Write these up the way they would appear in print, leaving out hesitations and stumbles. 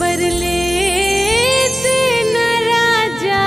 बरले दिन राजा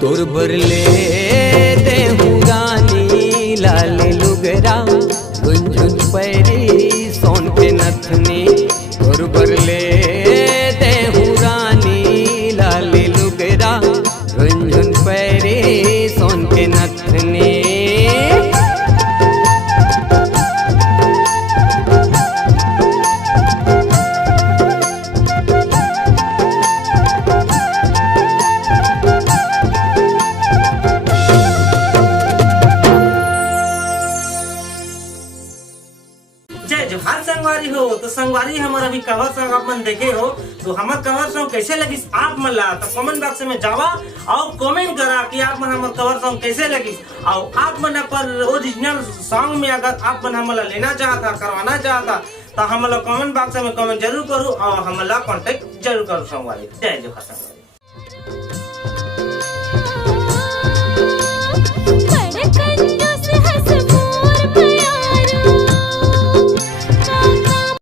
तोर बरले देहूँ रानी लाल लुगरा झुनझुन पैरी सोन के नथनी। तोर बरले देहूँ रानी लाल लुगरा झुनझुन पैरी सोन के नथनी। संगवारी हमारा अभी कवर सॉन्ग आप मन देखे हो, तो हमार कवर सॉन्ग कैसे लगी आप मन ला, तो कमेंट बॉक्स में जावा और कमेंट करा कि आप मन हमार कवर सॉन्ग कैसे लगी। और आप मन अपन ओरिजिनल सॉन्ग में अगर आप मन हमला लेना चाहता, करवाना चाहता, तो हमला कमेंट बॉक्स में कमेंट जरूर करूँ और हमला कांटेक्ट जरूर करूँ संगवारी। जय जोहार संगवारी। बड़कन